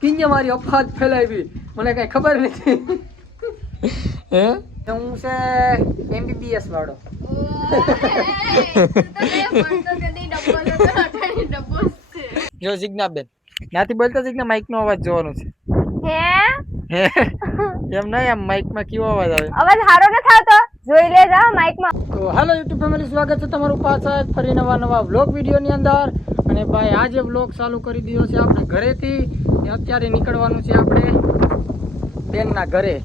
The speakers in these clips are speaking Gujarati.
કિંજે મારી અફવાદ ફેલાવી મને કઈ ખબર નથી હે હું છે MBBS વાળો જો જિજ્ઞાબેન ત્યાંથી બોલતા જિજ્ઞા માઇક નો અવાજ જોવાનો છે હે એમ નહીં આમ માઇક માં કેવો અવાજ આવે અવાજ સારો ન થાતો જોઈ લેજો માઇક માં તો હેલો યુટ્યુબ ફેમિલી સ્વાગત છે તમારું પાછા ફરી નવા વ્લોગ વિડીયો ની અંદર અને ભાઈ આજે વ્લોગ ચાલુ કરી દીધો છે આપણે ઘરેથી ને અત્યારે નીકળવાનું છે આપણે બેનના ઘરે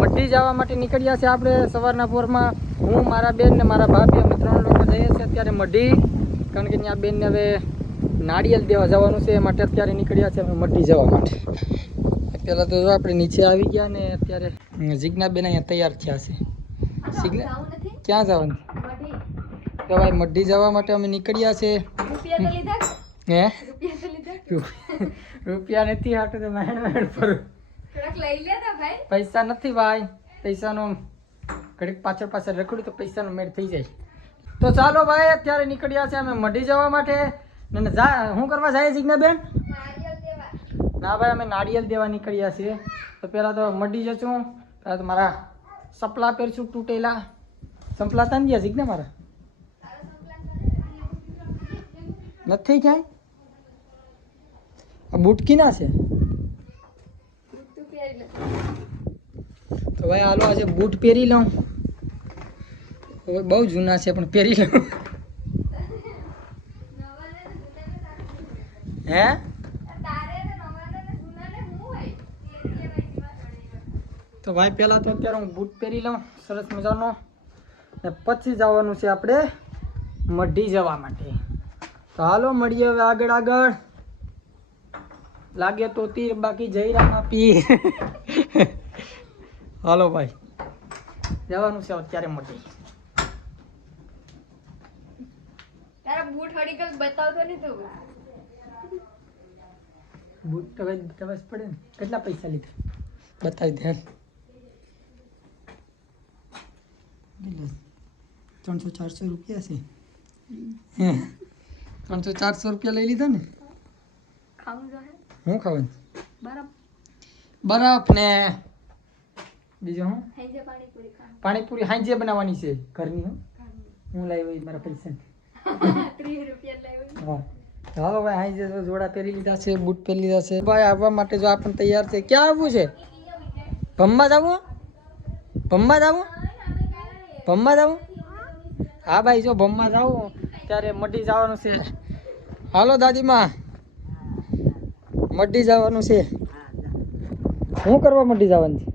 મઢી જવા માટે નીકળ્યા છે આપણે સવારના પોરમાં હું મારા બેન ને મારા ભાભી અમે 3 લોકો જઈએ છીએ અત્યારે મઢી કારણ કે ત્યાં બેનને હવે નાળિયેર દેવા જવાનું છે એ માટે અત્યારે નીકળ્યા છે અમે મઢી જવા માટે પહેલાં તો આપણે નીચે આવી ગયા ને અત્યારે જિજ્ઞાબેન અહીંયા તૈયાર થયા છે જિજ્ઞા ક્યાં જવાનું તો ભાઈ મઢી જવા માટે અમે નીકળ્યા છે હે રૂપિયા નથી હાટે તો મહેનત પર પૈસા નથી ભાઈ પૈસાનો ઘડીક પાછળ રખડું તો પૈસાનો મેળ થઈ જાય તો ચાલો ભાઈ અત્યારે નીકળ્યા છે અમે મઢી જવા માટે શું કરવા જાય જિજ્ઞાબેન ના ભાઈ અમે નાળિયેર દેવા નીકળ્યા છીએ તો પહેલાં તો મઢી જશું પહેલાં તો મારા સપલા પહેરશું તૂટેલા સંપલા તાન ગયા જિજ્ઞા મારા નથી ક્યાંય બૂટ કીના છે તો ભાઈ હાલો આજે બૂટ પહેરી લઉં બહુ જૂના છે પણ પહેરી લઉં હે તો ભાઈ પહેલાં તો અત્યારે હું બૂટ પહેરી લઉં સરસ મજાનો ને પછી જવાનું છે આપણે મઢી જવા માટે તો હાલો મળીએ હવે આગળ લાગે તો તીર બાકી જયરામ આપી હાલો ભાઈ જવાનું છે અત્યારે મઢી તારા બૂટ હડી કલ બતાવતો નહીં તું બૂટ તો ભાઈ તવસ પડે ને કેટલા પૈસા લીધા બતાવી ધ્યાન 300-400 રૂપિયા છે હે 300-400 રૂપિયા લઈ લીધા ને ખાવું જોઈએ હું ખાવાનું બરફ ને બીજું હું હાંજે પાણીપુરી હાંજે બનાવવાની છે ઘરની હું લાવી મારા પૈસા 30 રૂપિયા લાવ્યો હા ચાલો ભાઈ હાંજે જોડા પહેરી લીધા છે બૂટ પહેરી લીધા છે ભાઈ આવવા માટે જો આપણને તૈયાર છે ક્યાં આવવું છે ભમવા જવું હા ભાઈ જો ભમવા જાવું ત્યારે મઢી જવાનું છે હાલો દાદીમાં મઢી જવાનું છે શું કરવા મઢી જવાનું છે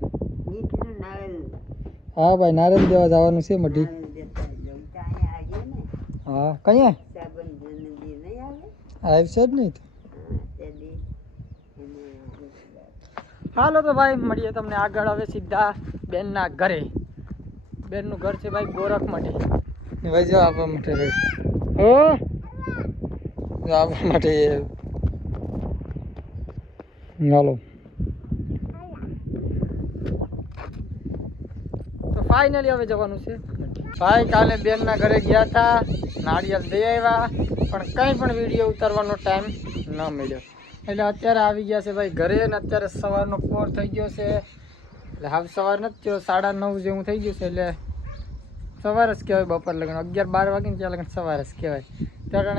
હા ભાઈ નારિયેળ દેવા જવાનું છે મઢી હા કઈ આવશે જ નહીં હાલો તો ભાઈ મળીએ તમને આગળ હવે સીધા બેનના ઘરે બેનનું ઘર છે ભાઈ ગોરખ માટે ભાઈ જો આપવા માટે હો આપવા માટે હાલો તો ફાઇનલી હવે જવાનું છે ભાઈ કાલે બેનના ઘરે ગયા હતા નાળિયેર દઈ આવ્યા પણ કંઈ પણ વિડીયો ઉતારવાનો ટાઈમ ન મળ્યો એટલે અત્યારે આવી ગયા છે ભાઈ ઘરે ને અત્યારે સવારનો પોર થઈ ગયો છે એટલે હવે સવાર નથી થયો 9:30 જેવું થઈ ગયું છે એટલે સવાર જ કહેવાય બપોર લગન 11-12 વાગે ને ત્યાં લગન સવાર જ કહેવાય ત્યાં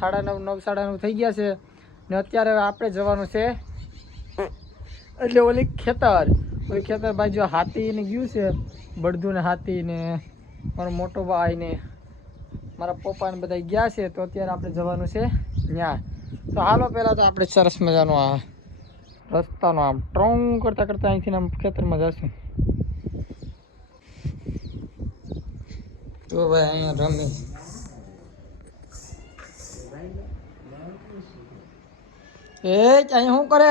કારણે 9:30 થઈ ગયા છે ને અત્યારે આપણે જવાનું છે એટલે ઓલી ખેતર ભાઈ જો હાથીને ગયું છે બળદું ને હાથી ને મારો મોટો ભાઈ ને મારા પપ્પા ને બધા ગયા છે તો અત્યારે આપણે જવાનું છે ત્યાં તો હાલો પહેલાં તો આપણે સરસ મજાનો આ રસ્તાનો આમ ટ્રોંગ કરતાં અહીંથી આમ ખેતરમાં જશું તો ભાઈ અહીંયા રમે એ અહીંયા શું કરે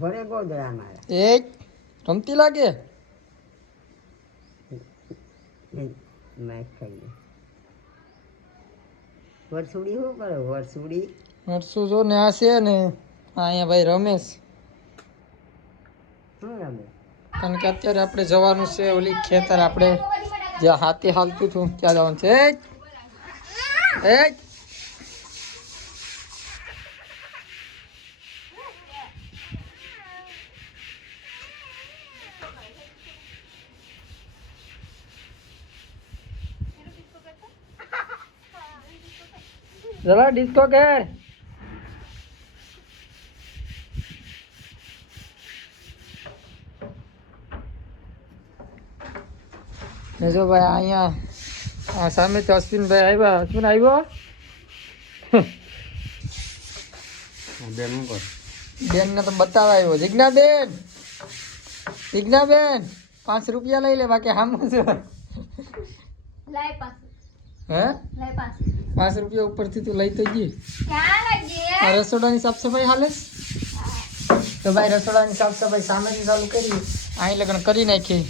ભરે ગોદડા મારે એ રમતી લાગે વરસુડી શું કરે વરસું જો ને આ છે ને અહીંયા ભાઈ રમેશ શું રમે કારણ કે અત્યારે આપણે જવાનું છે ઓલી ખેતર આપણે જ્યાં હાથી હાલતું હતું ત્યાં જવાનું છે એ જલા ડિસ્કો કર. ને જો ભાઈ અહીંયા સામે તો અશ્વિનભાઈ આવ્યા. અશ્વિન આવ્યો બેન ને તો બતાવવા આવ્યો. જિજ્ઞાબેન 5 રૂપિયા લઈ લે બાકી હામું છે. લાય પાસ હે લાય પાસ 5 રૂપિયા ઉપરથી તું લઈ તો ગઈ. ક્યાં લાગી આ રસોડાની સાફ સફાઈ હાલે છે? તો ભાઈ રસોડાની સાફ સફાઈ સામેથી ચાલુ કરી અહીં લગન કરી નાખી.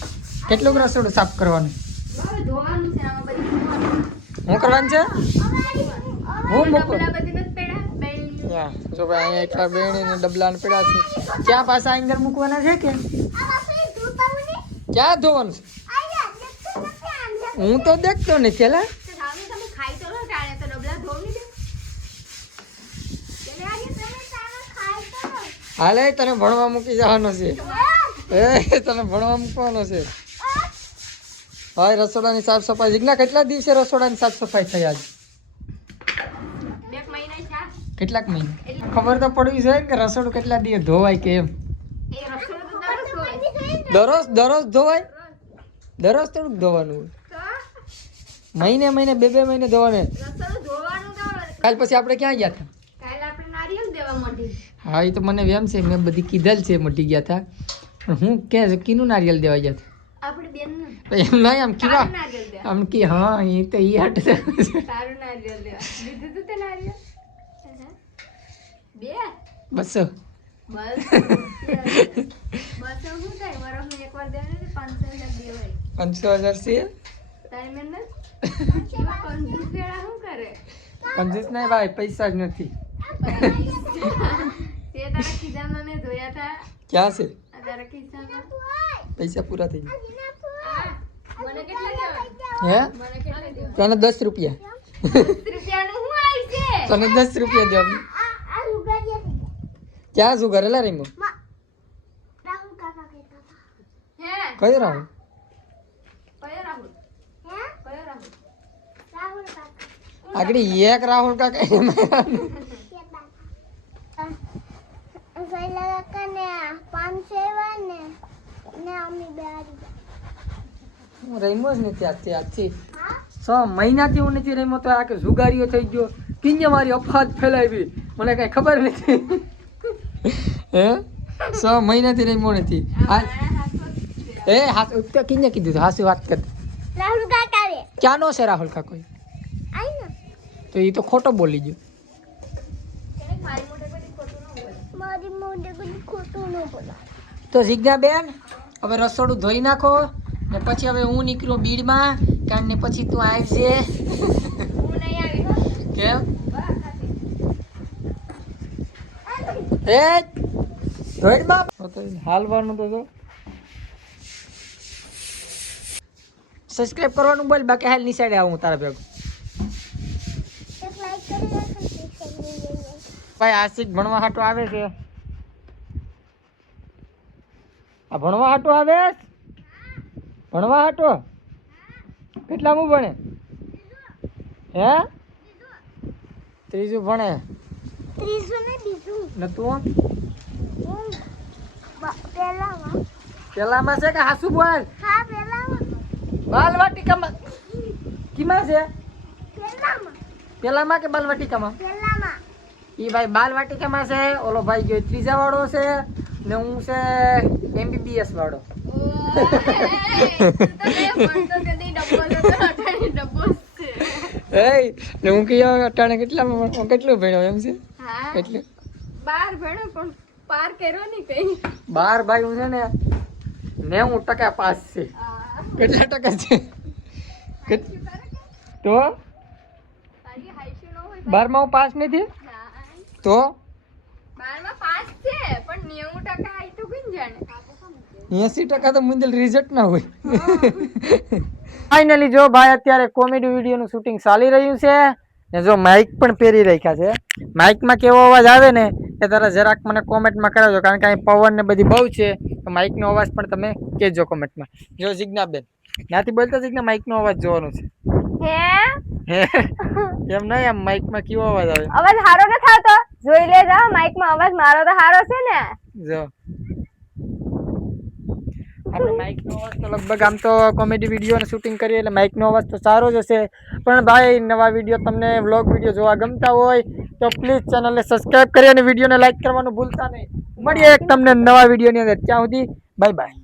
કેટલુંક રસોડું સાફ કરવાનું? હવે ધોવાનું છે આમાં બધી હું કરવાનું છે? હું મૂકું ડબલા બધી નથી પેડા બેલ યા જો ભાઈ અહીંયા એટલા બેણી ને ડબલા ને પડ્યા છે. ક્યાં પાછા અંદર મૂકવાના છે કે ક્યાં ધોવાનું છે? હું તો દેખતો નથી પેલા. સામે તમે ખાઈ તો લો ટાણે તો ડબલા ધોવી દે હાલે તને ભણવા મૂકી જવાનો છે. તને ભણવા મૂકવાનો છે. ભાઈ રસોડાની સાફ સફાઈ. જિજ્ઞા કેટલા દિવસે રસોડાની સાફ સફાઈ થઈ આજે? 2 મહિના છે કેટલાક મહિના? ખબર તો પડવી જોઈએ કે રસોડું કેટલા દિવસ ધોવાય કે એમ. એ રસોડું તો દરરોજ ધોવાય. દરરોજ ધોવાય? દરરોજ થોડુંક ધોવાનું હોય. તો મહિને 2 મહિને ધોવાનું. રસોડું ધોવાનું તો કાલ પછી આપણે ક્યાં ગયા હતા? કાલે આપણે નારિયેળ દેવા માંડી. હા એ તો મને વેમ છે, મેં બધી કીધેલ છે મટી ગયા હતા. પણ હું ક્યાં કીનું નારિયેલ દેવા ગયા હતા? આપણે બેન તો એમ નહીં આમ કીવા નારિયેળ દેવા. આમ કે હા એ તો ઈ હાટ છે. સારું નારિયેળ દેવા. દીધું તું તે નારિયેળ? બે બસ બસ બસ શું થાય વરસમાં એકવાર દેવાને 5,000 દેવાય. 5,000 છે. તારી મહેનત એવા કંજૂસ વેળા શું કરે? કંજૂસ નહીં ભાઈ, પૈસા જ નથી. તે તારા ખિસ્સામાં મેં ધોયા હતા. ક્યાં છે? આ તારા ખિસ્સામાં. પૈસા પૂરા થઈ ગયા. મને કેટલા દેવા? હે મને કેટલા દેવા? તને 10 રૂપિયા. 10 રૂપિયાનું શું આવી છે? તને 10 રૂપિયા દેવાનું. ક્યાં શું કરેલા રીમો? હે કયો રાહુલ? કયો રાહુલ? કયો રાહુલ? આગળ એક રાહુલ કાકા એને મારવાનું. હું રમ્યો જ નથી આજથી 6 મહિનાથી હું નથી રમ્યો. તો આ કે જુગારીઓ થઈ ગયો. કિંજે મારી અફવાદ ફેલાવી મને કઈ ખબર નથી. હે 6 મહિનાથી રમ્યો નથી. એ હાથ તો કિંજે કીધું હતું? હાસુ વાત કર. રાહુલ કાકા રે ક્યાંનો છે રાહુલ કાકો? આઈ ને તો એ તો ખોટો બોલી ગયો. મારી મોઢે કોઈ ખોટું ન બોલે. તો જિજ્ઞાબેન હવે રસોડું ધોઈ નાખો ને પછી હવે હું નીકળું બીડમાં. કારણ ને પછી તું આવજે. હું નહીં આવી હો. કેમ? એ ધોઈમાં હાલવાનું તો જો. સબસ્ક્રાઇબ કરવાનું બોલ બાકી હાલ નિસાડે આવું તારા ભેગું. ભાઈ આશિક ભણવા હાટો આવે છે. આ ભણવા હાટો આવે? ભણવા હાટો કેટલામું ભણે? હે ત્રીજું ભણે ને તું? પેલામાં છે કે હાસુ બોલ? બાલવાટિકામાં કીમાં છે? પેલામાં કે બાલવાટિકામાં? ઈ ભાઈ બાલવાટિકામાં છે. ઓલો ભાઈ ગયો ત્રીજા વાળો છે ને હું છે MBBS વાળો. એ ને હું કયો અટાણે કેટલામાં કેટલું ભણ્યો એમ છે? કેટલું? 12 ભણ્યો પણ પાર કર્યો નહીં કઈ. 12 ભાઈ હું છે ને 90% પાસ છે. કેટલા ટકા છે? તો 12માં હું પાસ નથી તો 12માં પાસ છે પણ 90% આવી તો કોણ જાણે. 80% તો મુંદલ રિઝલ્ટ ના હોય. ફાઇનલી જો ભાઈ અત્યારે કોમેડી વિડીયોનું શૂટિંગ ચાલી રહ્યું છે ને જો માઇક પણ પહેરી રાખ્યા છે. માઇકમાં કેવો અવાજ આવે ને એ તારા જરાક મને કોમેન્ટમાં કરાવજો. કારણ કે અહીં પવન ને બધી બહુ છે તો માઇકનો અવાજ પણ તમે કહેજો કોમેન્ટમાં. જો જિજ્ઞાબેન ત્યાંથી બોલતા જિજ્ઞા માઇકનો અવાજ જોવાનો છે. હે એમ નહીં, એમ માઇકમાં કેવો અવાજ આવે અવાજ સારો ન થાતો જોઈ લેજો માઈકમાં અવાજ મારો તો સારો છે ને જો આપણે માઇકનો અવાજ તો લગભગ આમ તો કોમેડી વિડીયો ને શૂટિંગ કરીએ એટલે માઇકનો અવાજ તો સારો જ હશે, પણ ભાઈ નવા વિડીયો તમને વ્લોગ વિડીયો જોવા ગમતા હોય તો પ્લીઝ ચેનલને સબસ્ક્રાઇબ કરી અને વિડીયોને લાઈક કરવાનું ભૂલતા નહીં. મળીએ એક તમને નવા વિડીયોની અંદર, ત્યાં સુધી બાય બાય.